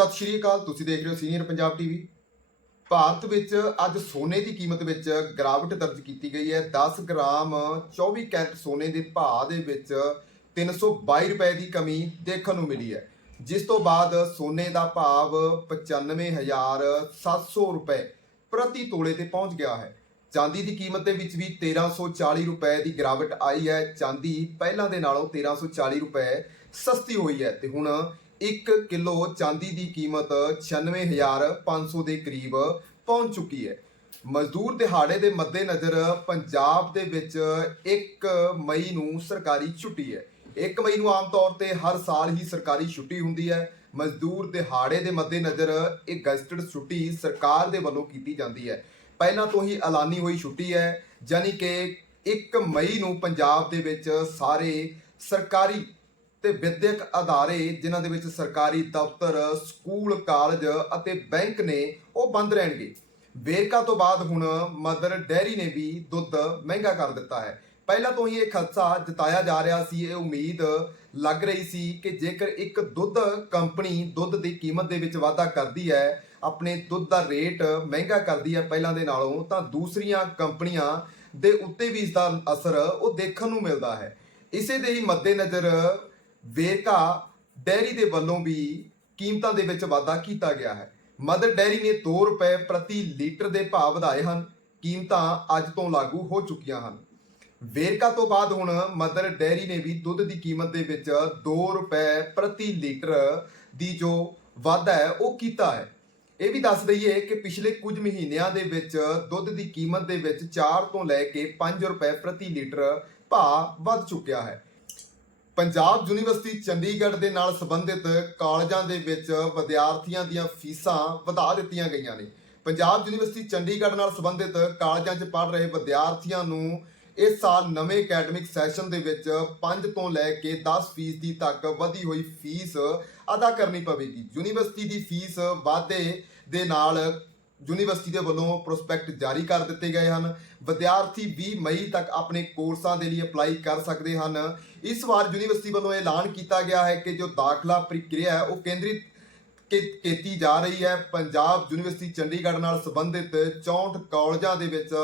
ਸਤਿ ਸ਼੍ਰੀ ਅਕਾਲ, ਤੁਸੀਂ ਦੇਖ ਰਹੇ ਹੋ ਸੀਨੀਅਰ ਪੰਜਾਬ ਟੀਵੀ। ਭਾਰਤ ਵਿੱਚ ਅੱਜ ਸੋਨੇ ਦੀ ਕੀਮਤ ਵਿੱਚ ਗਿਰਾਵਟ ਦਰਜ ਕੀਤੀ ਗਈ ਹੈ। 10 ਗ੍ਰਾਮ 24 ਕੈਰਟ ਸੋਨੇ ਦੇ ਭਾਅ ਦੇ ਵਿੱਚ 322 ਰੁਪਏ ਦੀ ਕਮੀ ਦੇਖਣ ਨੂੰ ਮਿਲੀ ਹੈ। ਜਿਸ ਤੋਂ ਬਾਅਦ ਸੋਨੇ ਦਾ ਭਾਵ 95700 ਰੁਪਏ ਪ੍ਰਤੀ ਤੋਲੇ ਤੇ ਪਹੁੰਚ ਗਿਆ ਹੈ। ਚਾਂਦੀ ਦੀ ਕੀਮਤ ਦੇ ਵਿੱਚ ਵੀ 1340 ਰੁਪਏ ਦੀ ਗਿਰਾਵਟ ਆਈ ਹੈ। ਚਾਂਦੀ ਪਹਿਲਾਂ ਦੇ ਨਾਲੋਂ 1340 ਰੁਪਏ ਸਸਤੀ ਹੋਈ ਹੈ ਤੇ ਹੁਣ 1 ਕਿਲੋ ਚਾਂਦੀ ਦੀ ਕੀਮਤ 96500 ਦੇ ਕਰੀਬ ਪਹੁੰਚ ਚੁੱਕੀ ਹੈ। ਮਜ਼ਦੂਰ ਦਿਹਾੜੇ ਦੇ ਮੱਦੇਨਜ਼ਰ ਪੰਜਾਬ ਦੇ ਵਿੱਚ 1 ਮਈ ਨੂੰ ਸਰਕਾਰੀ ਛੁੱਟੀ ਹੈ। 1 ਮਈ ਨੂੰ ਆਮ ਤੌਰ ਤੇ ਹਰ ਸਾਲ ਹੀ ਸਰਕਾਰੀ ਛੁੱਟੀ ਹੁੰਦੀ ਹੈ। ਮਜ਼ਦੂਰ ਦਿਹਾੜੇ ਦੇ ਮੱਦੇਨਜ਼ਰ ਇਹ ਗਜ਼ਟਡ ਛੁੱਟੀ ਸਰਕਾਰ ਦੇ ਵੱਲੋਂ ਕੀਤੀ ਜਾਂਦੀ ਹੈ। ਪਹਿਲਾਂ ਤੋਂ ਹੀ ਐਲਾਨੀ ਹੋਈ ਛੁੱਟੀ ਹੈ ਯਾਨੀ ਕਿ 1 ਮਈ ਨੂੰ ਪੰਜਾਬ ਦੇ ਵਿੱਚ ਸਾਰੇ ਸਰਕਾਰੀ ਤੇ ਵਿਦਿਅਕ ਅਦਾਰੇ ਜਿਨ੍ਹਾਂ ਦੇ ਵਿੱਚ ਸਰਕਾਰੀ ਦਫ਼ਤਰ, ਸਕੂਲ, ਕਾਲਜ ਅਤੇ ਬੈਂਕ ਨੇ ਉਹ ਬੰਦ ਰਹਿਣਗੇ। ਵੇਰਕਾ ਤੋਂ ਬਾਅਦ ਹੁਣ ਮਦਰ ਡੈਰੀ ਨੇ ਵੀ ਦੁੱਧ ਮਹਿੰਗਾ ਕਰ ਦਿੱਤਾ ਹੈ। ਪਹਿਲਾਂ ਤੋਂ ਹੀ ਇਹ ਖਦਸ਼ਾ ਜਤਾਇਆ ਜਾ ਰਿਹਾ ਸੀ, ਇਹ ਉਮੀਦ ਲੱਗ ਰਹੀ ਸੀ ਕਿ ਜੇਕਰ ਇੱਕ ਦੁੱਧ ਕੰਪਨੀ ਦੁੱਧ ਦੀ ਕੀਮਤ ਦੇ ਵਿੱਚ ਵਾਧਾ ਕਰਦੀ ਹੈ, ਆਪਣੇ ਦੁੱਧ ਦਾ ਰੇਟ ਮਹਿੰਗਾ ਕਰਦੀ ਹੈ ਪਹਿਲਾਂ ਦੇ ਨਾਲੋਂ, ਤਾਂ ਦੂਸਰੀਆਂ ਕੰਪਨੀਆਂ ਦੇ ਉੱਤੇ ਵੀ ਇਸ ਦਾ ਅਸਰ ਉਹ ਦੇਖਣ ਨੂੰ ਮਿਲਦਾ ਹੈ। ਇਸੇ ਦੇ ਹੀ ਮੱਦੇਨਜ਼ਰ ਵੇਰਕਾ ਡੈਰੀ ਦੇ ਵੱਲੋਂ ਵੀ ਕੀਮਤਾਂ ਦੇ ਵਿੱਚ ਵਾਧਾ ਕੀਤਾ ਗਿਆ ਹੈ। ਮਦਰ ਡੈਰੀ ਨੇ 2 ਰੁਪਏ ਪ੍ਰਤੀ ਲੀਟਰ ਦੇ ਭਾਅ ਵਧਾਏ ਹਨ। ਕੀਮਤਾਂ ਅੱਜ ਤੋਂ ਲਾਗੂ ਹੋ ਚੁੱਕੀਆਂ ਹਨ। ਵੇਰਕਾ ਤੋਂ ਬਾਅਦ ਹੁਣ ਮਦਰ ਡੈਰੀ ਨੇ ਵੀ ਦੁੱਧ ਦੀ ਕੀਮਤ ਦੇ ਵਿੱਚ 2 ਰੁਪਏ ਪ੍ਰਤੀ ਲੀਟਰ ਦੀ ਜੋ ਵਾਧਾ ਹੈ, ਉਹ ਕੀਤਾ ਹੈ। ਇਹ ਵੀ ਦੱਸ ਦਈਏ ਕਿ ਪਿਛਲੇ ਕੁਝ ਮਹੀਨਿਆਂ ਦੇ ਵਿੱਚ ਦੁੱਧ ਦੀ ਕੀਮਤ ਦੇ ਵਿੱਚ 4 ਤੋਂ ਲੈ ਕੇ 5 ਰੁਪਏ ਪ੍ਰਤੀ ਲੀਟਰ ਭਾਅ ਵੱਧ ਚੁੱਕਿਆ ਹੈ। ਪੰਜਾਬ ਯੂਨੀਵਰਸਿਟੀ ਚੰਡੀਗੜ੍ਹ ਦੇ ਨਾਲ ਸੰਬੰਧਿਤ ਕਾਲਜਾਂ ਦੇ ਵਿੱਚ ਵਿਦਿਆਰਥੀਆਂ ਦੀਆਂ ਫੀਸਾਂ ਵਧਾ ਦਿੱਤੀਆਂ ਗਈਆਂ ਨੇ। ਪੰਜਾਬ ਯੂਨੀਵਰਸਿਟੀ ਚੰਡੀਗੜ੍ਹ ਨਾਲ ਸੰਬੰਧਿਤ ਕਾਲਜਾਂ 'ਚ ਪੜ੍ਹ ਰਹੇ ਵਿਦਿਆਰਥੀਆਂ ਨੂੰ ਇਸ ਸਾਲ ਨਵੇਂ ਅਕੈਡਮਿਕ ਸੈਸ਼ਨ ਦੇ ਵਿੱਚ 5 ਤੋਂ ਲੈ ਕੇ 10% ਤੱਕ ਵਧੀ ਹੋਈ ਫੀਸ ਅਦਾ ਕਰਨੀ ਪਵੇਗੀ। ਯੂਨੀਵਰਸਿਟੀ ਦੀ ਫੀਸ ਵਾਧੇ ਦੇ ਨਾਲ ਯੂਨੀਵਰਸਿਟੀ ਦੇ ਵੱਲੋਂ ਪ੍ਰੋਸਪੈਕਟ ਜਾਰੀ ਕਰ ਦਿੱਤੇ ਗਏ ਹਨ। ਵਿਦਿਆਰਥੀ 20 ਮਈ ਤੱਕ ਆਪਣੇ ਕੋਰਸਾਂ ਦੇ ਲਈ ਅਪਲਾਈ ਕਰ ਸਕਦੇ ਹਨ। ਇਸ ਵਾਰ ਯੂਨੀਵਰਸਿਟੀ ਵੱਲੋਂ ਐਲਾਨ ਕੀਤਾ ਗਿਆ ਹੈ ਕਿ ਜੋ ਦਾਖਲਾ ਪ੍ਰਕਿਰਿਆ ਹੈ, ਉਹ ਕੇਂਦਰਿਤ ਕੀਤੀ ਜਾ ਰਹੀ ਹੈ। ਪੰਜਾਬ ਯੂਨੀਵਰਸਿਟੀ ਚੰਡੀਗੜ੍ਹ ਨਾਲ ਸੰਬੰਧਿਤ 64 ਕਾਲਜਾਂ ਦੇ ਵਿੱਚ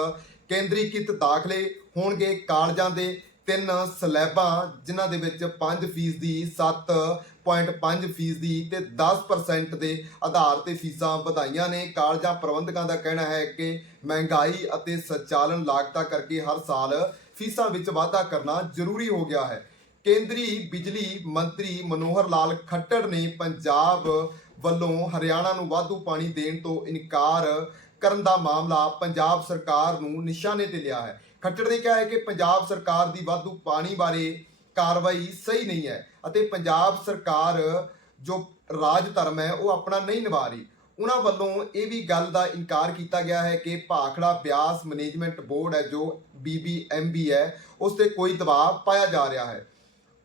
ਕੇਂਦਰੀਕ੍ਰਿਤ ਦਾਖਲੇ ਹੋਣਗੇ। ਕਾਲਜਾਂ ਦੇ ਤਿੰਨ ਸਲੈਬਾਂ, ਜਿਨ੍ਹਾਂ ਦੇ ਵਿੱਚ 5 ਫੀਸਦੀ 7.5 ਫੀਸ ਦੀ ਤੇ 10% ਦੇ ਆਧਾਰ ਤੇ ਫੀਸਾਂ ਵਧਾਈਆਂ ਨੇ। ਕਾਲਜਾਂ ਪ੍ਰਬੰਧਕਾਂ ਦਾ ਕਹਿਣਾ ਹੈ ਕਿ ਮਹਿੰਗਾਈ ਅਤੇ ਸੰਚਾਲਨ ਲਾਗਤਾਂ ਕਰਕੇ ਹਰ ਸਾਲ ਫੀਸਾਂ ਵਿੱਚ ਵਾਧਾ ਕਰਨਾ ਜ਼ਰੂਰੀ ਹੋ ਗਿਆ ਹੈ। ਕੇਂਦਰੀ ਬਿਜਲੀ ਮੰਤਰੀ ਮਨੋਹਰ ਲਾਲ ਖੱਟੜ ਨੇ ਪੰਜਾਬ ਵੱਲੋਂ ਹਰਿਆਣਾ ਨੂੰ ਵਾਧੂ ਪਾਣੀ ਦੇਣ ਤੋਂ ਇਨਕਾਰ ਕਰਨ ਦਾ ਮਾਮਲਾ ਪੰਜਾਬ ਸਰਕਾਰ ਨੂੰ ਨਿਸ਼ਾਨੇ ਤੇ ਲਿਆ ਹੈ। ਖੱਟੜ ਨੇ ਕਿਹਾ ਹੈ ਕਿ ਪੰਜਾਬ ਸਰਕਾਰ ਦੀ ਵਾਧੂ ਪਾਣੀ ਬਾਰੇ ਕਾਰਵਾਈ ਸਹੀ ਨਹੀਂ ਹੈ ਅਤੇ ਪੰਜਾਬ ਸਰਕਾਰ ਜੋ ਰਾਜ ਧਰਮ ਹੈ ਉਹ ਆਪਣਾ ਨਹੀਂ ਨਿਭਾ ਰਹੀ। ਉਹਨਾਂ ਵੱਲੋਂ ਇਹ ਵੀ ਗੱਲ ਦਾ ਇਨਕਾਰ ਕੀਤਾ ਗਿਆ ਹੈ ਕਿ ਭਾਖੜਾ ਬਿਆਸ ਮੈਨੇਜਮੈਂਟ ਬੋਰਡ ਹੈ ਜੋ BBMB ਹੈ, ਉਸ ਤੇ ਕੋਈ ਦਬਾਅ ਪਾਇਆ ਜਾ ਰਿਹਾ ਹੈ।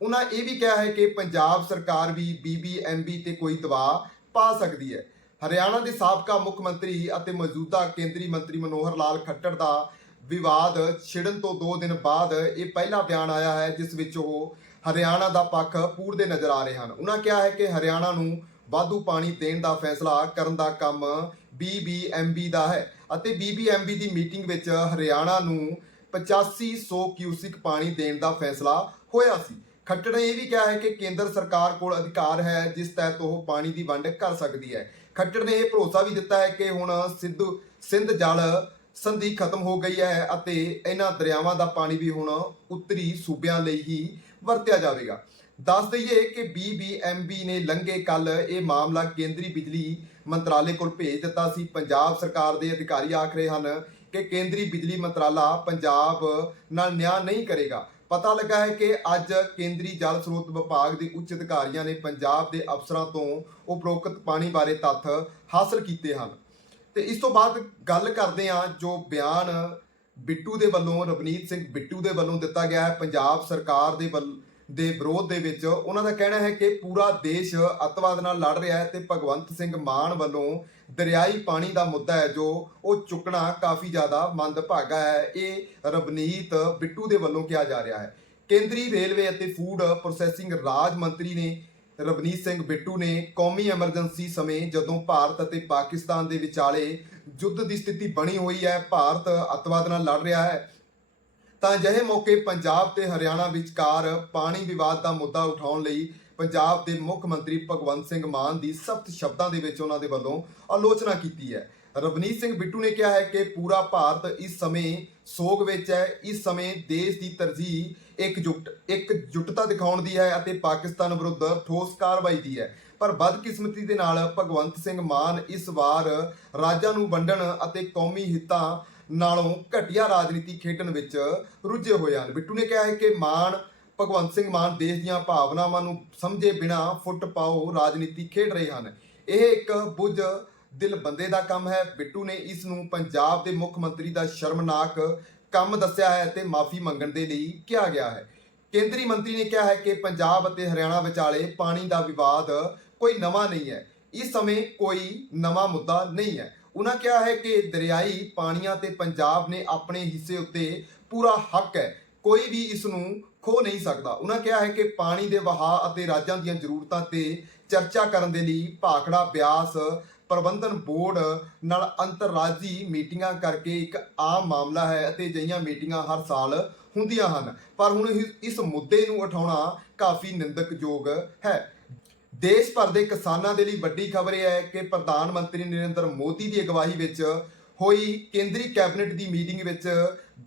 ਉਹਨਾਂ ਇਹ ਵੀ ਕਿਹਾ ਹੈ ਕਿ ਪੰਜਾਬ ਸਰਕਾਰ ਵੀ BBMB ਤੇ ਕੋਈ ਦਬਾਅ ਪਾ ਸਕਦੀ ਹੈ। ਹਰਿਆਣਾ ਦੇ ਸਾਬਕਾ ਮੁੱਖ ਮੰਤਰੀ ਅਤੇ ਮੌਜੂਦਾ ਕੇਂਦਰੀ ਮੰਤਰੀ ਮਨੋਹਰ ਲਾਲ ਖੱਟੜ ਦਾ ਵਿਵਾਦ ਛਿੜਨ ਤੋਂ 2 ਦਿਨ ਬਾਅਦ ਇਹ ਪਹਿਲਾ ਬਿਆਨ ਆਇਆ ਹੈ, ਜਿਸ ਵਿੱਚ ਉਹ ਹਰਿਆਣਾ ਦਾ ਪੱਖ ਪੂਰਦੇ ਨਜ਼ਰ ਆ ਰਹੇ ਹਨ। ਉਹਨਾਂ ਕਿਹਾ ਹੈ ਕਿ ਹਰਿਆਣਾ ਨੂੰ ਵਾਧੂ ਪਾਣੀ ਦੇਣ ਦਾ ਫੈਸਲਾ ਕਰਨ ਦਾ ਕੰਮ BBMB ਦਾ ਹੈ ਅਤੇ BBMB ਦੀ ਮੀਟਿੰਗ ਵਿੱਚ ਹਰਿਆਣਾ ਨੂੰ 8500 ਕਿਊਸਿਕ ਪਾਣੀ ਦੇਣ ਦਾ ਫੈਸਲਾ ਹੋਇਆ ਸੀ। ਖੱਟੜ ਨੇ ਇਹ ਵੀ ਕਿਹਾ ਹੈ ਕਿ ਕੇਂਦਰ ਸਰਕਾਰ ਕੋਲ ਅਧਿਕਾਰ ਹੈ ਜਿਸ ਤਹਿਤ ਉਹ ਪਾਣੀ ਦੀ ਵੰਡ ਕਰ ਸਕਦੀ ਹੈ। ਖੱਟੜ ਨੇ ਇਹ ਭਰੋਸਾ ਵੀ ਦਿੱਤਾ ਹੈ ਕਿ ਹੁਣ ਸਿੱਧੂ ਸਿੰਧ ਜਲ ਸੰਧੀ ਖਤਮ ਹੋ ਗਈ ਹੈ ਅਤੇ ਇਹਨਾਂ ਦਰਿਆਵਾਂ ਦਾ ਪਾਣੀ ਵੀ ਹੁਣ ਉੱਤਰੀ ਸੂਬਿਆਂ ਲਈ ਹੀ ਵਰਤਿਆ ਜਾਵੇਗਾ। ਦੱਸ ਦਈਏ ਕਿ BBMB ਨੇ ਲੰਘੇ ਕੱਲ ਇਹ ਮਾਮਲਾ ਕੇਂਦਰੀ ਬਿਜਲੀ ਮੰਤਰਾਲੇ ਕੋਲ ਭੇਜ ਦਿੱਤਾ ਸੀ। ਪੰਜਾਬ ਸਰਕਾਰ ਦੇ ਅਧਿਕਾਰੀ ਆਖ ਰਹੇ ਹਨ ਕਿ ਕੇਂਦਰੀ ਬਿਜਲੀ ਮੰਤਰਾਲਾ ਪੰਜਾਬ ਨਾਲ ਨਿਆਂ ਨਹੀਂ ਕਰੇਗਾ। ਪਤਾ ਲੱਗਾ ਹੈ ਕਿ ਅੱਜ ਕੇਂਦਰੀ ਜਲ ਸਰੋਤ ਵਿਭਾਗ ਦੇ ਉੱਚ ਅਧਿਕਾਰੀਆਂ ਨੇ ਪੰਜਾਬ ਦੇ ਅਫਸਰਾਂ ਤੋਂ ਉਪਰੋਕਤ ਪਾਣੀ ਬਾਰੇ ਤੱਥ ਹਾਸਲ ਕੀਤੇ ਹਨ। ਤੇ ਇਸ ਤੋਂ ਬਾਅਦ ਗੱਲ ਕਰਦੇ ਹਾਂ ਜੋ ਬਿਆਨ ਬਿੱਟੂ ਦੇ ਵੱਲੋਂ ਰਵਨੀਤ ਸਿੰਘ ਬਿੱਟੂ ਦੇ ਵੱਲੋਂ ਦਿੱਤਾ ਗਿਆ ਹੈ। ਪੰਜਾਬ ਸਰਕਾਰ ਦੇ ਵੱਲ ਦੇ ਵਿਰੋਧ ਦੇ ਵਿੱਚ ਉਹਨਾਂ ਦਾ ਕਹਿਣਾ ਹੈ ਕਿ ਪੂਰਾ ਦੇਸ਼ ਅੱਤਵਾਦ ਨਾਲ ਲੜ ਰਿਹਾ ਹੈ ਤੇ ਭਗਵੰਤ ਸਿੰਘ ਮਾਨ ਵੱਲੋਂ ਦਰਿਆਈ ਪਾਣੀ ਦਾ ਮੁੱਦਾ ਹੈ ਜੋ ਉਹ ਚੁੱਕਣਾ ਕਾਫੀ ਜ਼ਿਆਦਾ ਮੰਦਭਾਗਾ ਹੈ। ਇਹ ਰਵਨੀਤ ਬਿੱਟੂ ਦੇ ਵੱਲੋਂ ਕਿਹਾ ਜਾ ਰਿਹਾ ਹੈ। ਕੇਂਦਰੀ ਰੇਲਵੇ ਅਤੇ ਫੂਡ ਪ੍ਰੋਸੈਸਿੰਗ ਰਾਜ ਮੰਤਰੀ ਨੇ ਰਵਨੀਤ ਸਿੰਘ ਬਿੱਟੂ ਨੇ ਕੌਮੀ ਐਮਰਜੈਂਸੀ ਸਮੇਂ ਜਦੋਂ ਭਾਰਤ ਅਤੇ ਪਾਕਿਸਤਾਨ ਦੇ ਵਿਚਾਲੇ ਯੁੱਧ ਦੀ ਸਥਿਤੀ ਬਣੀ ਹੋਈ ਹੈ, ਭਾਰਤ ਅੱਤਵਾਦ ਨਾਲ ਲੜ ਰਿਹਾ ਹੈ ਤਾਂ ਅਜਿਹੇ ਮੌਕੇ ਪੰਜਾਬ ਤੇ ਹਰਿਆਣਾ ਵਿਚਕਾਰ ਪਾਣੀ ਵਿਵਾਦ ਦਾ ਮੁੱਦਾ ਉਠਾਉਣ ਲਈ ਪੰਜਾਬ ਦੇ ਮੁੱਖ ਮੰਤਰੀ ਭਗਵੰਤ ਸਿੰਘ ਮਾਨ ਦੀ ਸਖਤ ਸ਼ਬਦਾਂ ਦੇ ਵਿੱਚ ਉਹਨਾਂ ਦੇ ਵੱਲੋਂ ਆਲੋਚਨਾ ਕੀਤੀ ਹੈ। ਰਵਨੀਤ ਸਿੰਘ ਬਿੱਟੂ ਨੇ ਕਿਹਾ ਹੈ ਕਿ ਪੂਰਾ ਭਾਰਤ ਇਸ ਸਮੇਂ ਸੋਗ ਵਿੱਚ ਹੈ, ਇਸ ਸਮੇਂ ਦੇਸ਼ ਦੀ ਤਰਜੀਹ ਇਕਜੁੱਟ, ਇਕਜੁੱਟਤਾ ਦਿਖਾਉਣ ਦੀ ਹੈ ਅਤੇ ਪਾਕਿਸਤਾਨ ਵਿਰੁੱਧ ਠੋਸ ਕਾਰਵਾਈ ਦੀ ਹੈ। ਪਰ ਬਦਕਿਸਮਤੀ ਦੇ ਨਾਲ ਭਗਵੰਤ ਸਿੰਘ ਮਾਨ ਇਸ ਵਾਰ ਰਾਜਾਂ ਨੂੰ ਵੰਡਣ ਅਤੇ ਕੌਮੀ ਹਿੱਤਾਂ ਨਾਲੋਂ ਘਟੀਆ ਰਾਜਨੀਤੀ ਖੇਡਣ ਵਿੱਚ ਰੁੱਝੇ ਹੋਏ ਹਨ। ਬਿੱਟੂ ਨੇ ਕਿਹਾ ਹੈ ਕਿ ਮਾਨ ਭਗਵੰਤ ਸਿੰਘ ਮਾਨ ਦੇਸ਼ ਦੀਆਂ ਭਾਵਨਾਵਾਂ ਨੂੰ ਸਮਝੇ ਬਿਨਾ ਫੁੱਟ ਪਾਓ ਰਾਜਨੀਤੀ ਖੇਡ ਰਹੇ ਹਨ। ਇਹ ਇੱਕ ਬੁੱਝ ਦਿਲ ਬੰਦੇ ਦਾ ਕੰਮ ਹੈ। ਬਿੱਟੂ ਨੇ ਇਸ ਨੂੰ ਪੰਜਾਬ ਦੇ ਮੁੱਖ ਮੰਤਰੀ ਦਾ ਸ਼ਰਮਨਾਕ ਕੰਮ ਦੱਸਿਆ ਹੈ ਤੇ ਮਾਫੀ ਮੰਗਣ ਦੇ ਲਈ ਕਿਹਾ ਗਿਆ ਹੈ। ਕੇਂਦਰੀ ਮੰਤਰੀ ਨੇ ਕਿਹਾ ਹੈ ਕਿ ਪੰਜਾਬ ਅਤੇ ਹਰਿਆਣਾ ਵਿਚਾਲੇ ਪਾਣੀ ਦਾ ਵਿਵਾਦ ਕੋਈ ਨਵਾਂ ਨਹੀਂ ਹੈ। ਇਸ ਸਮੇਂ ਕੋਈ ਨਵਾਂ ਮੁੱਦਾ ਨਹੀਂ ਹੈ। ਉਹਨਾਂ ਕਿਹਾ ਹੈ ਕਿ ਦਰਿਆਈ ਪਾਣੀਆਂ ਤੇ ਪੰਜਾਬ ਨੇ ਆਪਣੇ ਹਿੱਸੇ ਉੱਤੇ ਪੂਰਾ ਹੱਕ ਹੈ। ਕੋਈ ਵੀ ਇਸ ਨੂੰ ਖੋ ਨਹੀਂ ਸਕਦਾ। ਉਹਨਾਂ ਕਿਹਾ ਹੈ ਕਿ ਪਾਣੀ ਦੇ ਵਹਾਅ ਅਤੇ ਰਾਜਾਂ ਦੀਆਂ ਜ਼ਰੂਰਤਾਂ ਤੇ ਚਰਚਾ ਕਰਨ ਦੇ ਲਈ ਭਾਖੜਾ ਬਿਆਸ ਪ੍ਰਬੰਧਨ ਬੋਰਡ ਨਾਲ ਅੰਤਰਰਾਜੀ ਮੀਟਿੰਗਾਂ ਕਰਕੇ ਇੱਕ ਆਮ ਮਾਮਲਾ ਹੈ ਅਤੇ ਅਜਿਹੀਆਂ ਮੀਟਿੰਗਾਂ ਹਰ ਸਾਲ ਹੁੰਦੀਆਂ ਹਨ। ਪਰ ਹੁਣ ਇਸ- ਇਸ ਮੁੱਦੇ ਨੂੰ ਉਠਾਉਣਾ ਕਾਫੀ ਨਿੰਦਕਯੋਗ ਹੈ। ਦੇਸ਼ ਭਰ ਦੇ ਕਿਸਾਨਾਂ ਦੇ ਲਈ ਵੱਡੀ ਖਬਰ ਇਹ ਹੈ ਕਿ ਪ੍ਰਧਾਨ ਮੰਤਰੀ ਨਰਿੰਦਰ ਮੋਦੀ ਦੀ ਅਗਵਾਈ ਵਿੱਚ ਹੋਈ ਕੇਂਦਰੀ ਕੈਬਨਿਟ ਦੀ ਮੀਟਿੰਗ ਵਿੱਚ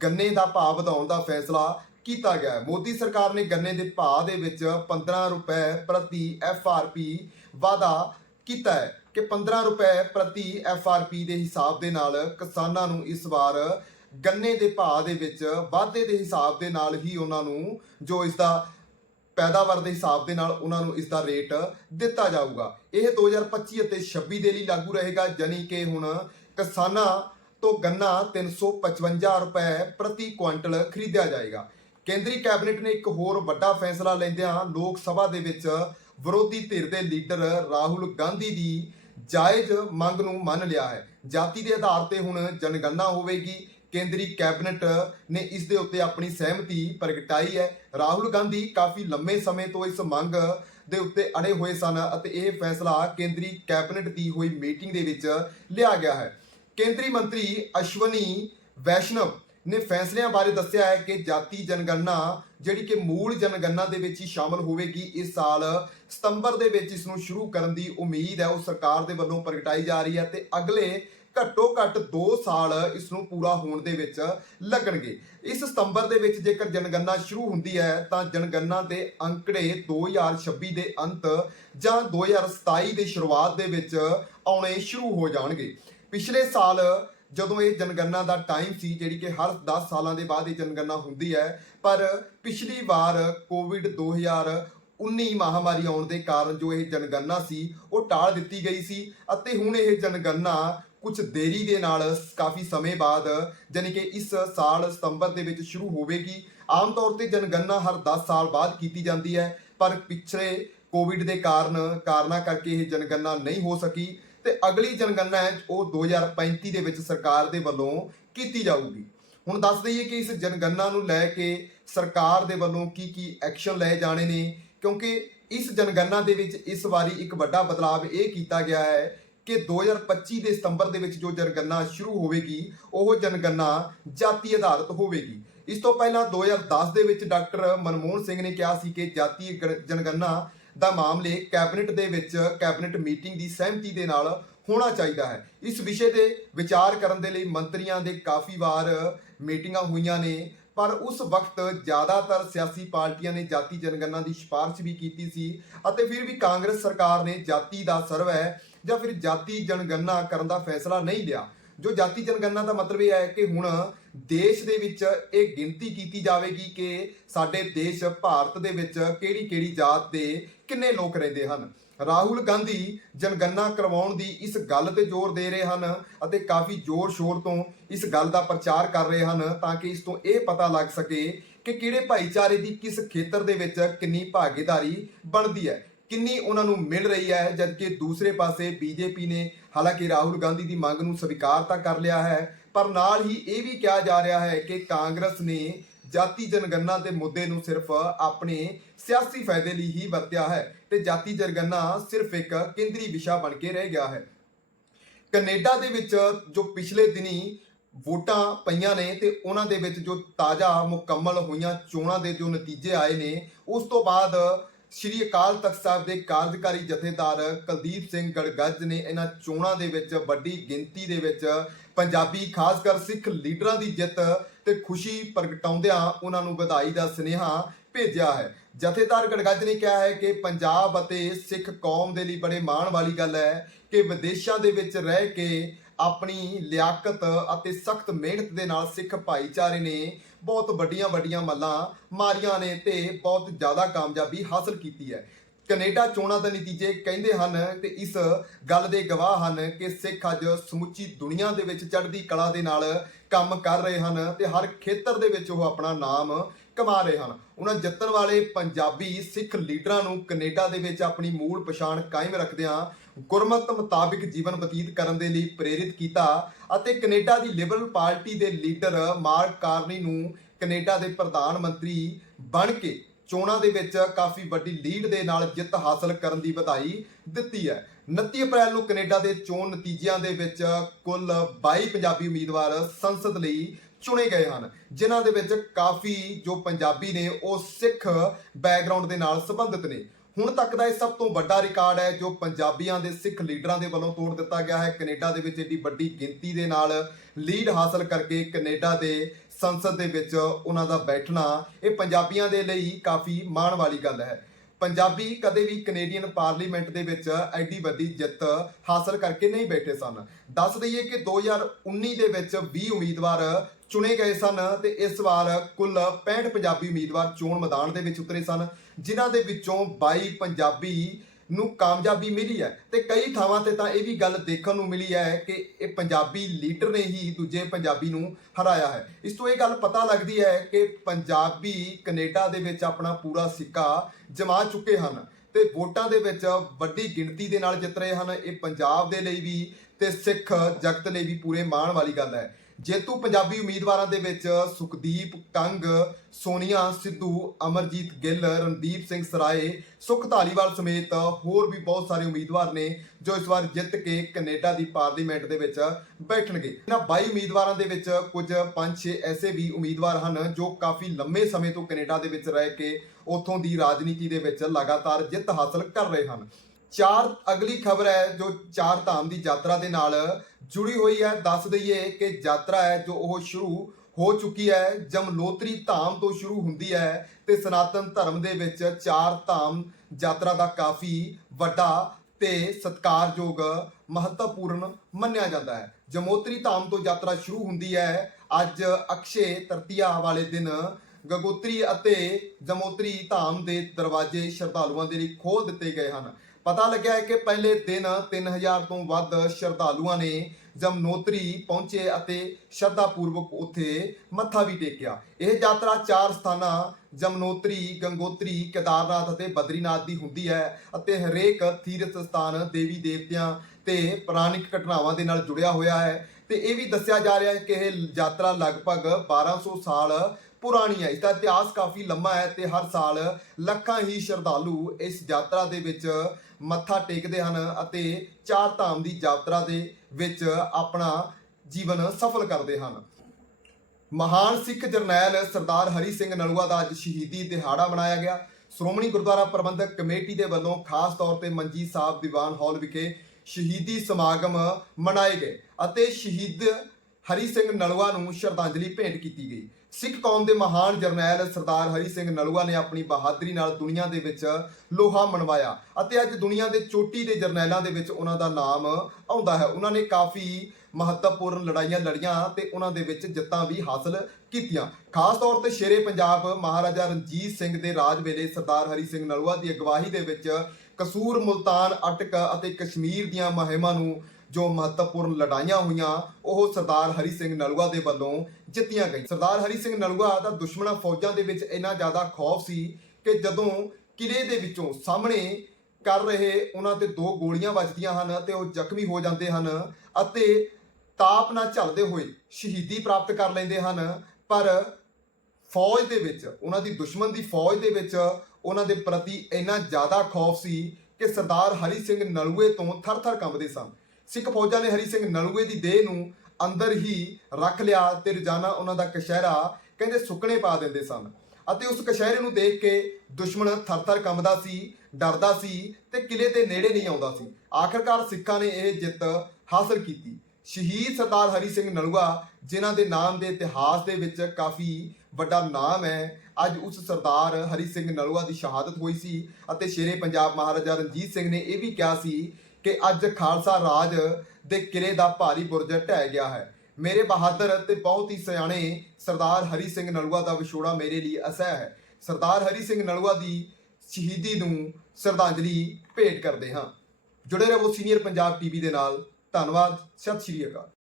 ਗੰਨੇ ਦਾ ਭਾਅ ਵਧਾਉਣ ਦਾ ਫੈਸਲਾ ਕੀਤਾ ਗਿਆ ਮੋਦੀ ਸਰਕਾਰ ਨੇ ਗੰਨੇ ਦੇ ਭਾਅ ਦੇ ਵਿੱਚ 15 ਰੁਪਏ ਪ੍ਰਤੀ ਐਫਆਰਪੀ ਵਾਧਾ ਕੀਤਾ ਹੈ ਕਿ 15 ਰੁਪਏ ਪ੍ਰਤੀ ਐਫਆਰਪੀ ਦੇ ਹਿਸਾਬ ਦੇ ਨਾਲ ਕਿਸਾਨਾਂ ਨੂੰ ਇਸ ਵਾਰ ਗੰਨੇ ਦੇ ਭਾਅ ਦੇ ਵਿੱਚ ਵਾਧੇ ਦੇ ਹਿਸਾਬ ਦੇ ਨਾਲ ਹੀ ਉਹਨਾਂ ਨੂੰ ਜੋ ਇਸ ਦਾ ਪੈਦਾਵਾਰ ਦੇ ਹਿਸਾਬ ਦੇ ਨਾਲ ਉਹਨਾਂ ਨੂੰ ਇਸ ਦਾ ਰੇਟ ਦਿੱਤਾ ਜਾਊਗਾ। ਇਹ 2025 ਅਤੇ 26 ਦੇ ਲਈ ਲਾਗੂ ਰਹੇਗਾ ਯਾਨੀ ਕਿ ਹੁਣ ਕਿਸਾਨਾਂ ਤੋਂ ਗੰਨਾ 355 ਰੁਪਏ ਪ੍ਰਤੀ ਕੁਇੰਟਲ ਖਰੀਦਿਆ ਜਾਏਗਾ। ਕੇਂਦਰੀ ਕੈਬਨਿਟ ਨੇ ਇੱਕ ਹੋਰ ਵੱਡਾ ਫੈਸਲਾ ਲੈਂਦਿਆਂ ਲੋਕ ਸਭਾ ਦੇ ਵਿੱਚ ਵਿਰੋਧੀ ਧਿਰ ਦੇ ਲੀਡਰ ਰਾਹੁਲ ਗਾਂਧੀ ਦੀ ਜਾਇਜ਼ ਮੰਗ ਨੂੰ ਮੰਨ ਲਿਆ ਹੈ। ਜਾਤੀ ਦੇ ਆਧਾਰ ਤੇ ਹੁਣ ਜਨਗਣਨਾ ਹੋਵੇਗੀ। ਕੇਂਦਰੀ ਕੈਬਨਿਟ ਨੇ ਇਸ ਦੇ ਉੱਤੇ ਆਪਣੀ ਸਹਿਮਤੀ ਪ੍ਰਗਟਾਈ ਹੈ। ਰਾਹੁਲ ਗਾਂਧੀ ਕਾਫੀ ਲੰਮੇ ਸਮੇਂ ਤੋਂ ਇਸ ਮੰਗ ਦੇ ਉੱਤੇ ਅੜੇ ਹੋਏ ਸਨ ਅਤੇ ਇਹ ਫੈਸਲਾ ਕੇਂਦਰੀ ਕੈਬਨਿਟ ਦੀ ਹੋਈ ਮੀਟਿੰਗ ਦੇ ਵਿੱਚ ਲਿਆ ਗਿਆ ਹੈ। ਕੇਂਦਰੀ ਮੰਤਰੀ ਅਸ਼ਵਨੀ ਵੈਸ਼ਨਵ ਨੇ ਫੈਸਲਿਆਂ ਬਾਰੇ ਦੱਸਿਆ ਹੈ ਕਿ ਜਾਤੀ ਜਨਗਣਨਾ ਜਿਹੜੀ ਕਿ ਮੂਲ ਜਨਗਣਨਾ ਦੇ ਵਿੱਚ ਹੀ ਸ਼ਾਮਲ ਹੋਵੇਗੀ, ਇਸ ਸਾਲ ਸਤੰਬਰ ਦੇ ਵਿੱਚ ਇਸ ਨੂੰ ਸ਼ੁਰੂ ਕਰਨ ਦੀ ਉਮੀਦ ਹੈ। ਉਹ ਸਰਕਾਰ ਦੇ ਵੱਲੋਂ ਪ੍ਰਗਟਾਈ ਜਾ ਰਹੀ ਹੈ ਤੇ ਅਗਲੇ ਘੱਟੋ ਘੱਟ 2 ਸਾਲ ਇਸ ਨੂੰ ਪੂਰਾ ਹੋਣ ਦੇ ਵਿੱਚ ਲੱਗਣਗੇ। ਇਸ ਸਤੰਬਰ ਦੇ ਵਿੱਚ ਜੇਕਰ ਜਨਗਣਨਾ ਸ਼ੁਰੂ ਹੁੰਦੀ ਹੈ, ਤਾਂ ਜਨਗਣਨਾ ਦੇ ਅੰਕੜੇ 2026 ਦੇ ਅੰਤ ਜਾਂ 2027 ਦੇ ਸ਼ੁਰੂਆਤ ਦੇ ਵਿੱਚ ਆਉਣੇ ਸ਼ੁਰੂ ਹੋ ਜਾਣਗੇ। ਪਿਛਲੇ ਸਾਲ ਜਦੋਂ ਇਹ ਜਨਗਣਨਾ ਦਾ ਟਾਈਮ ਸੀ, ਜਿਹੜੀ ਕਿ ਹਰ 10 ਸਾਲਾਂ ਦੇ ਬਾਅਦ ਇਹ ਜਨਗਣਨਾ ਹੁੰਦੀ ਹੈ, ਪਰ ਪਿਛਲੀ ਵਾਰ ਕੋਵਿਡ 2019 ਮਹਾਮਾਰੀ ਆਉਣ ਦੇ ਕਾਰਨ ਜੋ ਇਹ ਜਨਗਣਨਾ ਸੀ, ਉਹ ਟਾਲ ਦਿੱਤੀ ਗਈ ਸੀ ਅਤੇ ਹੁਣ ਇਹ ਜਨਗਣਨਾ ਕੁਝ ਦੇਰੀ ਦੇ ਨਾਲ ਕਾਫੀ ਸਮੇਂ ਬਾਅਦ, ਜਾਣੀ ਕਿ ਇਸ ਸਾਲ ਸਤੰਬਰ ਦੇ ਵਿੱਚ ਸ਼ੁਰੂ ਹੋਵੇਗੀ। ਆਮ ਤੌਰ ਤੇ ਜਨਗਣਨਾ ਹਰ 10 ਸਾਲ ਬਾਅਦ ਕੀਤੀ ਜਾਂਦੀ ਹੈ, ਪਰ ਪਿਛਲੇ ਕੋਵਿਡ ਦੇ ਕਾਰਨ, ਕਾਰਨਾਂ ਕਰਕੇ ਇਹ ਜਨਗਣਨਾ ਨਹੀਂ ਹੋ ਸਕੀ ਤੇ ਅਗਲੀ ਜਨਗਣਨਾ ਹੈ, ਉਹ 2035 ਦੇ ਵਿੱਚ ਸਰਕਾਰ ਦੇ ਵੱਲੋਂ ਕੀਤੀ ਜਾਊਗੀ। ਹੁਣ ਦੱਸ ਦਈਏ ਕਿ ਇਸ ਜਨਗਣਨਾ ਨੂੰ ਲੈ ਕੇ ਸਰਕਾਰ ਦੇ ਵੱਲੋਂ ਕੀ ਕੀ ਐਕਸ਼ਨ ਲਏ ਜਾਣੇ ਨੇ, ਕਿਉਂਕਿ ਇਸ ਜਨਗਣਨਾ ਦੇ ਵਿੱਚ ਇਸ ਵਾਰੀ ਇੱਕ ਵੱਡਾ ਬਦਲਾਅ ਇਹ ਕੀਤਾ ਗਿਆ ਹੈ ਕਿ 2025 ਦੇ ਸਤੰਬਰ ਦੇ ਵਿੱਚ ਜੋ ਜਨਗਣਨਾ ਸ਼ੁਰੂ ਹੋਵੇਗੀ, ਉਹ ਜਨਗਣਨਾ ਜਾਤੀ ਆਧਾਰਿਤ ਹੋਵੇਗੀ। ਇਸ ਤੋਂ ਪਹਿਲਾਂ 2010 ਦੇ ਵਿੱਚ ਡਾਕਟਰ ਮਨਮੋਹਨ ਸਿੰਘ ਨੇ ਕਿਹਾ ਸੀ ਕਿ ਜਾਤੀ ਗਣ- ਜਨਗਣਨਾ ਦਾ ਮਾਮਲੇ ਕੈਬਨਿਟ ਦੇ ਵਿੱਚ ਕੈਬਨਿਟ ਮੀਟਿੰਗ ਦੀ ਸਹਿਮਤੀ ਦੇ ਨਾਲ ਹੋਣਾ ਚਾਹੀਦਾ ਹੈ। ਇਸ ਵਿਸ਼ੇ ਤੇ ਵਿਚਾਰ ਕਰਨ ਦੇ ਲਈ ਮੰਤਰੀਆਂ ਦੇ ਕਾਫੀ ਵਾਰ ਮੀਟਿੰਗਾਂ ਹੋਈਆਂ ਨੇ, ਪਰ ਉਸ ਵਕਤ ਜ਼ਿਆਦਾਤਰ ਸਿਆਸੀ ਪਾਰਟੀਆਂ ਨੇ ਜਾਤੀ ਜਨਗਣਨਾ ਦੀ ਸਿਫਾਰਿਸ਼ ਵੀ ਕੀਤੀ ਸੀ ਅਤੇ ਫਿਰ ਵੀ ਕਾਂਗਰਸ ਸਰਕਾਰ ਨੇ ਜਾਤੀ ਦਾ ਸਰਵੇ ਜਾਂ ਫਿਰ ਜਾਤੀ ਜਨਗਣਨਾ ਕਰਨ ਦਾ ਫੈਸਲਾ ਨਹੀਂ ਲਿਆ? ਜੋ ਜਾਤੀ ਜਨਗਣਨਾ ਦਾ ਮਤਲਬ ਇਹ ਹੈ ਕਿ ਹੁਣ ਦੇਸ਼ ਦੇ ਵਿੱਚ ਇਹ ਗਿਣਤੀ ਕੀਤੀ ਜਾਵੇਗੀ ਕਿ ਸਾਡੇ ਦੇਸ਼ ਭਾਰਤ ਦੇ ਵਿੱਚ ਕਿਹੜੀ ਕਿਹੜੀ ਜਾਤ ਦੇ ਕਿੰਨੇ ਲੋਕ ਰਹਿੰਦੇ ਹਨ? ਰਾਹੁਲ ਗਾਂਧੀ ਜਨਗਣਨਾ ਕਰਵਾਉਣ ਦੀ ਇਸ ਗੱਲ ਤੇ ਜ਼ੋਰ ਦੇ ਰਹੇ ਹਨ ਅਤੇ ਕਾਫੀ ਜ਼ੋਰ ਸ਼ੋਰ ਤੋਂ ਇਸ ਗੱਲ ਦਾ ਪ੍ਰਚਾਰ ਕਰ ਰਹੇ ਹਨ ਤਾਂ ਕਿ ਇਸ ਤੋਂ ਇਹ ਪਤਾ ਲੱਗ ਸਕੇ ਕਿ ਕਿਹੜੇ ਭਾਈਚਾਰੇ ਦੀ ਕਿਸ ਖੇਤਰ ਦੇ ਵਿੱਚ ਕਿੰਨੀ ਭਾਗੀਦਾਰੀ ਬਣਦੀ ਹੈ। ਕਿੰਨੀ ਉਹਨਾਂ ਨੂੰ ਮਿਲ ਰਹੀ ਹੈ, ਜਦਕਿ ਦੂਸਰੇ ਪਾਸੇ ਬੀਜੇਪੀ ਨੇ ਹਾਲਾਂਕਿ ਰਾਹੁਲ ਗਾਂਧੀ ਦੀ ਮੰਗ ਨੂੰ ਸਵੀਕਾਰ ਤਾਂ ਕਰ ਲਿਆ ਹੈ, ਪਰ ਨਾਲ ਹੀ ਇਹ ਵੀ ਕਿਹਾ ਜਾ ਰਿਹਾ ਹੈ ਕਿ ਕਾਂਗਰਸ ਨੇ ਜਾਤੀ ਜਨਗਣਨਾ ਦੇ ਮੁੱਦੇ ਨੂੰ ਸਿਰਫ ਆਪਣੇ ਸਿਆਸੀ ਫਾਇਦੇ ਲਈ ਹੀ ਵਰਤਿਆ ਹੈ ਤੇ ਜਾਤੀ ਜਰਗਨਾ ਸਿਰਫ ਇੱਕ ਕੇਂਦਰੀ ਵਿਸ਼ਾ ਬਣ ਕੇ ਰਹਿ ਗਿਆ ਹੈ। ਕੈਨੇਡਾ ਦੇ ਵਿੱਚ ਜੋ ਪਿਛਲੇ ਦਿਨੀ ਵੋਟਾਂ ਪਈਆਂ ਨੇ ਤੇ ਉਹਨਾਂ ਦੇ ਵਿੱਚ ਜੋ ਤਾਜ਼ਾ ਮੁਕੰਮਲ ਹੋਈਆਂ ਚੋਣਾਂ ਦੇ ਜੋ ਨਤੀਜੇ ਆਏ ਨੇ, ਉਸ ਤੋਂ ਬਾਅਦ ਸ਼੍ਰੀ ਅਕਾਲ ਤਖਤ ਸਾਹਿਬ ਦੇ ਕਾਰਜਕਾਰੀ ਜਥੇਦਾਰ ਕੁਲਦੀਪ ਸਿੰਘ ਗੜਗੱਜ ਨੇ ਇਹਨਾਂ ਚੋਣਾਂ ਦੇ ਵਿੱਚ ਵੱਡੀ ਗਿਣਤੀ ਦੇ ਵਿੱਚ ਪੰਜਾਬੀ ਖਾਸ ਕਰ ਸਿੱਖ ਲੀਡਰਾਂ ਦੀ ਜਿੱਤ ਤੇ ਖੁਸ਼ੀ ਪ੍ਰਗਟਾਉਂਦਿਆਂ ਉਹਨਾਂ ਨੂੰ ਵਧਾਈ ਦਾ ਸੁਨੇਹਾ ਭੇਜਿਆ ਹੈ। ਜਥੇਦਾਰ ਗੜਗੱਜ ਨੇ ਕਿਹਾ ਹੈ ਕਿ ਪੰਜਾਬ ਅਤੇ ਸਿੱਖ ਕੌਮ ਦੇ ਲਈ ਬੜੇ ਮਾਣ ਵਾਲੀ ਗੱਲ ਹੈ ਕਿ ਵਿਦੇਸ਼ਾਂ ਦੇ ਵਿੱਚ ਰਹਿ ਕੇ ਆਪਣੀ ਲਿਆਕਤ ਅਤੇ ਸਖਤ ਮਿਹਨਤ ਦੇ ਨਾਲ ਸਿੱਖ ਭਾਈਚਾਰੇ ਨੇ ਬਹੁਤ ਵੱਡੀਆਂ ਵੱਡੀਆਂ ਮੱਲਾਂ ਮਾਰੀਆਂ ਨੇ ਤੇ ਬਹੁਤ ਜ਼ਿਆਦਾ ਕਾਮਯਾਬੀ ਹਾਸਲ ਕੀਤੀ ਹੈ। ਕੈਨੇਡਾ ਚੋਣਾਂ ਦੇ ਨਤੀਜੇ ਕਹਿੰਦੇ ਹਨ ਤੇ ਇਸ ਗੱਲ ਦੇ ਗਵਾਹ ਹਨ ਕਿ ਸਿੱਖ ਅੱਜ ਸਮੁੱਚੀ ਦੁਨੀਆ ਦੇ ਵਿੱਚ ਚੜ੍ਹਦੀ ਕਲਾ ਦੇ ਨਾਲ ਕੰਮ ਕਰ ਰਹੇ ਹਨ ਤੇ ਹਰ ਖੇਤਰ ਦੇ ਵਿੱਚ ਉਹ ਆਪਣਾ ਨਾਮ ਕਮਾ ਰਹੇ ਹਨ। ਉਹਨਾਂ ਜਿੱਤਣ ਵਾਲੇ ਪੰਜਾਬੀ ਸਿੱਖ ਲੀਡਰਾਂ ਨੂੰ ਕੈਨੇਡਾ ਦੇ ਵਿੱਚ ਆਪਣੀ ਮੂਲ ਪਛਾਣ ਕਾਇਮ ਰੱਖਦਿਆਂ ਗੁਰਮਤ ਮੁਤਾਬਿਕ ਜੀਵਨ ਬਤੀਤ ਕਰਨ ਦੇ ਲਈ ਪ੍ਰੇਰਿਤ ਕੀਤਾ ਅਤੇ ਕੈਨੇਡਾ ਦੀ ਲਿਬਰਲ ਪਾਰਟੀ ਦੇ ਲੀਡਰ ਮਾਰਕ ਕਾਰਨੀ ਨੂੰ ਕੈਨੇਡਾ ਦੇ ਪ੍ਰਧਾਨ ਮੰਤਰੀ ਬਣ ਕੇ ਚੋਣਾਂ ਦੇ ਵਿੱਚ ਕਾਫੀ ਵੱਡੀ ਲੀਡ ਦੇ ਨਾਲ ਜਿੱਤ ਹਾਸਲ ਕਰਨ ਦੀ ਵਧਾਈ ਦਿੱਤੀ ਹੈ। 29 ਅਪ੍ਰੈਲ ਨੂੰ ਕੈਨੇਡਾ ਦੇ ਚੋਣ ਨਤੀਜਿਆਂ ਦੇ ਵਿੱਚ ਕੁੱਲ 22 ਪੰਜਾਬੀ ਉਮੀਦਵਾਰ ਸੰਸਦ ਲਈ ਚੁਣੇ ਗਏ ਹਨ, ਜਿਨ੍ਹਾਂ ਦੇ ਵਿੱਚ ਕਾਫੀ ਜੋ ਪੰਜਾਬੀ ਨੇ ਉਹ ਸਿੱਖ ਬੈਕਗ੍ਰਾਉਂਡ ਦੇ ਨਾਲ ਸੰਬੰਧਿਤ ਨੇ। ਹੁਣ ਤੱਕ ਦਾ ਇਹ ਸਭ ਤੋਂ ਵੱਡਾ ਰਿਕਾਰਡ ਹੈ ਜੋ ਪੰਜਾਬੀਆਂ ਦੇ ਸਿੱਖ ਲੀਡਰਾਂ ਦੇ ਵੱਲੋਂ ਤੋੜ ਦਿੱਤਾ ਗਿਆ ਹੈ। ਕੈਨੇਡਾ ਦੇ ਵਿੱਚ ਏਡੀ ਵੱਡੀ ਗਿਣਤੀ ਦੇ ਨਾਲ ਲੀਡ ਹਾਸਲ ਕਰਕੇ ਕੈਨੇਡਾ ਦੇ ਸੰਸਦ ਦੇ ਵਿੱਚ ਉਹਨਾਂ ਦਾ ਬੈਠਣਾ ਇਹ ਪੰਜਾਬੀਆਂ ਦੇ ਲਈ ਕਾਫੀ ਮਾਣ ਵਾਲੀ ਗੱਲ ਹੈ। ਪੰਜਾਬੀ ਕਦੇ ਵੀ ਕੈਨੇਡੀਅਨ ਪਾਰਲੀਮੈਂਟ ਦੇ ਵਿੱਚ ਐਡੀ ਵੱਡੀ ਜਿੱਤ ਹਾਸਲ ਕਰਕੇ ਨਹੀਂ ਬੈਠੇ ਸਨ। ਦੱਸ ਦਈਏ ਕਿ 2019 ਦੇ ਵਿੱਚ 20 ਉਮੀਦਵਾਰ ਚੁਣੇ ਗਏ ਸਨ ਤੇ ਇਸ ਵਾਰ ਕੁੱਲ 65 ਪੰਜਾਬੀ ਉਮੀਦਵਾਰ ਚੋਣ ਮੈਦਾਨ ਦੇ ਵਿੱਚ ਉਤਰੇ ਸਨ, ਜਿਨ੍ਹਾਂ ਦੇ ਵਿੱਚੋਂ 22 ਪੰਜਾਬੀ ਨੂੰ ਕਾਮਯਾਬੀ ਮਿਲੀ ਹੈ ਤੇ ਕਈ ਥਾਵਾਂ ਤੇ ਤਾਂ ਇਹ ਵੀ ਗੱਲ ਦੇਖਣ ਨੂੰ ਮਿਲੀ ਹੈ ਕਿ ਇਹ ਪੰਜਾਬੀ ਲੀਡਰ ਨੇ ਹੀ ਦੂਜੇ ਪੰਜਾਬੀ ਨੂੰ ਹਰਾਇਆ ਹੈ। ਇਸ ਤੋਂ ਇਹ ਗੱਲ ਪਤਾ ਲੱਗਦੀ ਹੈ ਕਿ ਪੰਜਾਬੀ ਕੈਨੇਡਾ ਦੇ ਵਿੱਚ ਆਪਣਾ ਪੂਰਾ ਸਿੱਕਾ ਜਮਾ ਚੁੱਕੇ ਹਨ ਤੇ ਵੋਟਾਂ ਦੇ ਵਿੱਚ ਵੱਡੀ ਗਿਣਤੀ ਦੇ ਨਾਲ ਜਿੱਤ ਰਹੇ ਹਨ। ਇਹ ਪੰਜਾਬ ਦੇ ਲਈ ਵੀ ਤੇ ਸਿੱਖ ਜਗਤ ਲਈ ਵੀ ਪੂਰੇ ਮਾਣ ਵਾਲੀ ਗੱਲ ਹੈ। ਜੇਤੂ ਪੰਜਾਬੀ ਉਮੀਦਵਾਰਾਂ ਦੇ ਵਿੱਚ ਸੁਖਦੀਪ ਕੰਗ, ਸੋਨੀਆ ਸਿੱਧੂ, ਅਮਰਜੀਤ ਗਿੱਲ, ਰਣਦੀਪ ਸਿੰਘ ਸਰਾਏ, ਸੁਖ ਧਾਲੀਵਾਲ ਸਮੇਤ ਹੋਰ ਵੀ ਬਹੁਤ ਸਾਰੇ ਉਮੀਦਵਾਰ ਨੇ ਜੋ ਇਸ ਵਾਰ ਜਿੱਤ ਕੇ ਕੈਨੇਡਾ ਦੀ ਪਾਰਲੀਮੈਂਟ ਦੇ ਵਿੱਚ ਬੈਠਣਗੇ। ਇਹਨਾਂ 22 ਉਮੀਦਵਾਰਾਂ ਦੇ ਵਿੱਚ ਕੁਝ 5-6 ਐਸੇ ਵੀ ਉਮੀਦਵਾਰ ਹਨ ਜੋ ਕਾਫੀ ਲੰਮੇ ਸਮੇਂ ਤੋਂ ਕੈਨੇਡਾ ਦੇ ਵਿੱਚ ਰਹਿ ਕੇ ਉੱਥੋਂ ਦੀ ਰਾਜਨੀਤੀ ਦੇ ਵਿੱਚ ਲਗਾਤਾਰ ਜਿੱਤ ਹਾਸਲ ਕਰ ਰਹੇ ਹਨ। ਚਾਰ, ਅਗਲੀ ਖਬਰ ਹੈ ਜੋ ਚਾਰ ਧਾਮ ਦੀ ਯਾਤਰਾ ਦੇ ਨਾਲ ਜੁੜੀ ਹੋਈ ਹੈ। ਦੱਸ ਦਈਏ ਕਿ ਯਾਤਰਾ ਹੈ ਜੋ ਉਹ ਸ਼ੁਰੂ ਹੋ ਚੁੱਕੀ ਹੈ। ਜਮਨੋਤਰੀ ਧਾਮ ਤੋਂ ਸ਼ੁਰੂ ਹੁੰਦੀ ਹੈ ਤੇ ਸਨਾਤਨ ਧਰਮ ਦੇ ਵਿੱਚ ਚਾਰ ਧਾਮ ਯਾਤਰਾ ਦਾ ਕਾਫੀ ਵੱਡਾ ਤੇ ਸਤਿਕਾਰਯੋਗ ਮਹੱਤਵਪੂਰਨ ਮੰਨਿਆ ਜਾਂਦਾ ਹੈ। ਜਮੋਤਰੀ ਧਾਮ ਤੋਂ ਯਾਤਰਾ ਸ਼ੁਰੂ ਹੁੰਦੀ ਹੈ। ਅੱਜ ਅਕਸ਼ੇ ਤਰਤੀਆ ਵਾਲੇ ਦਿਨ ਗਗੋਤਰੀ ਅਤੇ ਜਮੋਤਰੀ ਧਾਮ ਦੇ ਦਰਵਾਜ਼ੇ ਸ਼ਰਧਾਲੂਆਂ ਦੇ ਲਈ ਖੋਲ ਦਿੱਤੇ ਗਏ ਹਨ। ਪਤਾ ਲੱਗਿਆ ਹੈ ਕਿ ਪਹਿਲੇ ਦਿਨ 3000 ਤੋਂ ਵੱਧ ਸ਼ਰਧਾਲੂਆਂ ਨੇ ਜਮਨੋਤਰੀ ਪਹੁੰਚੇ ਅਤੇ ਸ਼ਰਧਾ ਪੂਰਵਕ ਉੱਥੇ ਮੱਥਾ ਵੀ ਟੇਕਿਆ। ਇਹ ਯਾਤਰਾ ਚਾਰ ਸਥਾਨਾਂ, ਜਮਨੋਤਰੀ, ਗੰਗੋਤਰੀ, ਕੇਦਾਰਨਾਥ ਅਤੇ ਬਦਰੀਨਾਥ ਦੀ ਹੁੰਦੀ ਹੈ ਅਤੇ ਹਰੇਕ ਤੀਰਥ ਸਥਾਨ ਦੇਵੀ ਦੇਵਤਿਆਂ ਤੇ ਪੁਰਾਣਿਕ ਘਟਨਾਵਾਂ ਦੇ ਨਾਲ ਜੁੜਿਆ ਹੋਇਆ ਹੈ। ਤੇ ਇਹ ਵੀ ਦੱਸਿਆ ਜਾ ਰਿਹਾ ਹੈ ਕਿ ਇਹ ਯਾਤਰਾ ਲਗਭਗ 1200 ਸਾਲ ਪੁਰਾਣੀ ਹੈ। ਇਸ ਦਾ ਇਤਿਹਾਸ ਕਾਫੀ ਲੰਮਾ ਹੈ ਤੇ ਹਰ ਸਾਲ ਲੱਖਾਂ ਹੀ ਸ਼ਰਧਾਲੂ ਇਸ ਯਾਤਰਾ ਦੇ ਵਿੱਚ ਮੱਥਾ ਟੇਕਦੇ ਹਨ ਅਤੇ ਚਾਰ ਧਾਮ ਦੀ ਯਾਤਰਾ ਦੇ ਵਿੱਚ ਆਪਣਾ ਜੀਵਨ ਸਫਲ ਕਰਦੇ ਹਨ। ਮਹਾਨ ਸਿੱਖ ਜਰਨੈਲ ਸਰਦਾਰ ਹਰੀ ਸਿੰਘ ਨਲੂਆ ਦਾ ਅੱਜ ਸ਼ਹੀਦੀ ਦਿਹਾੜਾ ਮਨਾਇਆ ਗਿਆ। ਸ਼੍ਰੋਮਣੀ ਗੁਰਦੁਆਰਾ ਪ੍ਰਬੰਧਕ ਕਮੇਟੀ ਦੇ ਵੱਲੋਂ ਖਾਸ ਤੌਰ ਤੇ ਮੰਜੀ ਸਾਹਿਬ ਦੀਵਾਨ ਹਾਲ ਵਿਖੇ ਸ਼ਹੀਦੀ ਸਮਾਗਮ ਮਨਾਏ ਗਏ ਅਤੇ ਸ਼ਹੀਦ ਹਰੀ ਸਿੰਘ ਨਲੂਆ ਨੂੰ ਸ਼ਰਧਾਂਜਲੀ ਭੇਂਟ ਕੀਤੀ ਗਈ। ਸਿੱਖ ਕੌਮ ਦੇ ਮਹਾਨ ਜਰਨੈਲ ਸਰਦਾਰ ਹਰੀ ਸਿੰਘ ਨਲੂਆ ਨੇ ਆਪਣੀ ਬਹਾਦਰੀ ਨਾਲ ਦੁਨੀਆ ਦੇ ਵਿੱਚ ਲੋਹਾ ਮਨਵਾਇਆ ਅਤੇ ਅੱਜ ਦੁਨੀਆ ਦੇ ਚੋਟੀ ਦੇ ਜਰਨੈਲਾਂ ਦੇ ਵਿੱਚ ਉਹਨਾਂ ਦਾ ਨਾਮ ਆਉਂਦਾ ਹੈ। ਉਹਨਾਂ ਨੇ ਕਾਫੀ ਮਹੱਤਵਪੂਰਨ ਲੜਾਈਆਂ ਲੜੀਆਂ ਤੇ ਉਹਨਾਂ ਦੇ ਵਿੱਚ ਜਿੱਤਾਂ ਵੀ ਹਾਸਲ ਕੀਤੀਆਂ। ਖਾਸ ਤੌਰ ਤੇ ਸ਼ੇਰੇ ਪੰਜਾਬ ਮਹਾਰਾਜਾ ਰਣਜੀਤ ਸਿੰਘ ਦੇ ਰਾਜ ਵੇਲੇ ਸਰਦਾਰ ਹਰੀ ਸਿੰਘ ਨਲੂਆ ਦੀ ਅਗਵਾਈ ਦੇ ਵਿੱਚ ਕਸੂਰ ਮੁਲਤਾਨ ਅਟਕ ਅਤੇ ਕਸ਼ਮੀਰ ਦੀਆਂ ਮਹਿਮਾਂ ਨੂੰ ਜੋ ਮਹੱਤਵਪੂਰਨ ਲੜਾਈਆਂ ਹੋਈਆਂ, ਉਹ ਸਰਦਾਰ ਹਰੀ ਸਿੰਘ ਨਲੂਆ ਦੇ ਵੱਲੋਂ ਜਿੱਤੀਆਂ ਗਈਆਂ। ਸਰਦਾਰ ਹਰੀ ਸਿੰਘ ਨਲੂਆ ਦਾ ਦੁਸ਼ਮਣਾ ਫੌਜਾਂ ਦੇ ਵਿੱਚ ਇੰਨਾ ਜ਼ਿਆਦਾ ਖੌਫ ਸੀ ਕਿ ਜਦੋਂ ਕਿਲੇ ਦੇ ਵਿੱਚੋਂ ਸਾਹਮਣੇ ਕਰ ਰਹੇ ਉਹਨਾਂ ਤੇ ਦੋ ਗੋਲੀਆਂ ਵੱਜਦੀਆਂ ਹਨ ਤੇ ਉਹ ਜ਼ਖਮੀ ਹੋ ਜਾਂਦੇ ਹਨ ਅਤੇ ਤਾਪ ਨਾਲ ਝੱਲਦੇ ਹੋਏ ਸ਼ਹੀਦੀ ਪ੍ਰਾਪਤ ਕਰ ਲੈਂਦੇ ਹਨ। ਪਰ ਫੌਜ ਦੇ ਵਿੱਚ, ਉਹਨਾਂ ਦੀ ਦੁਸ਼ਮਣ ਦੀ ਫੌਜ ਦੇ ਵਿੱਚ ਉਹਨਾਂ ਦੇ ਪ੍ਰਤੀ ਇੰਨਾ ਜ਼ਿਆਦਾ ਖੌਫ ਸੀ ਕਿ ਸਰਦਾਰ ਹਰੀ ਸਿੰਘ ਨਲੂਏ ਤੋਂ ਥਰ-ਥਰ ਕੰਬਦੇ ਸਨ। ਸਿੱਖ ਫੌਜਾਂ ਨੇ ਹਰੀ ਸਿੰਘ ਨਲੂਏ ਦੀ ਦੇਹ ਨੂੰ ਅੰਦਰ ਹੀ ਰੱਖ ਲਿਆ ਤੇ ਰੋਜ਼ਾਨਾ ਉਹਨਾਂ ਦਾ ਕਸ਼ਹਿਰਾ ਕਹਿੰਦੇ ਸੁੱਕਣੇ ਪਾ ਦਿੰਦੇ ਸਨ। ਅਤੇ ਉਸ ਕਸ਼ਹਿਰੇ ਨੂੰ ਦੇਖ ਕੇ ਦੁਸ਼ਮਣ ਥਰ-ਥਰ ਕੰਬਦਾ ਸੀ, ਡਰਦਾ ਸੀ ਤੇ ਕਿਲੇ ਦੇ ਨੇੜੇ ਨਹੀਂ ਆਉਂਦਾ ਸੀ। ਆਖਰਕਾਰ ਸਿੱਖਾਂ ਨੇ ਇਹ ਜਿੱਤ ਹਾਸਲ ਕੀਤੀ। ਸ਼ਹੀਦ ਸਰਦਾਰ ਹਰੀ ਸਿੰਘ ਨਲੂਆ, ਜਿਨ੍ਹਾਂ ਦੇ ਨਾਮ ਦੇ ਇਤਿਹਾਸ ਦੇ ਵਿੱਚ ਕਾਫੀ ਵੱਡਾ ਨਾਮ ਹੈ, ਅੱਜ ਉਸ ਸਰਦਾਰ ਹਰੀ ਸਿੰਘ ਨਲੂਆ ਦੀ ਸ਼ਹਾਦਤ ਹੋਈ ਸੀ ਅਤੇ ਸ਼ੇਰੇ ਪੰਜਾਬ ਮਹਾਰਾਜਾ ਰਣਜੀਤ ਸਿੰਘ ਨੇ ਇਹ ਵੀ ਕਿਹਾ ਸੀ ਕਿ ਅੱਜ ਖਾਲਸਾ ਰਾਜ ਦੇ ਕਿਲੇ ਦਾ ਭਾਰੀ ਬੁਰਜ ਢਹਿ ਗਿਆ ਹੈ। ਮੇਰੇ ਬਹਾਦਰ ਤੇ ਬਹੁਤ ਹੀ ਸਿਆਣੇ ਸਰਦਾਰ ਹਰੀ ਸਿੰਘ ਨਲੂਆ ਦਾ ਵਿਛੋੜਾ ਮੇਰੇ ਲਈ ਅਸਹਿ ਹੈ। ਸਰਦਾਰ ਹਰੀ ਸਿੰਘ ਨਲੂਆ ਦੀ ਸ਼ਹੀਦੀ ਨੂੰ ਸ਼ਰਧਾਂਜਲੀ ਭੇਟ ਕਰਦੇ ਹਾਂ। ਜੁੜੇ ਰਹੋ ਸੀਨੀਅਰ ਪੰਜਾਬ ਟੀਵੀ ਦੇ ਨਾਲ। ਧੰਨਵਾਦ। ਸਤਿ ਸ਼੍ਰੀ ਅਕਾਲ।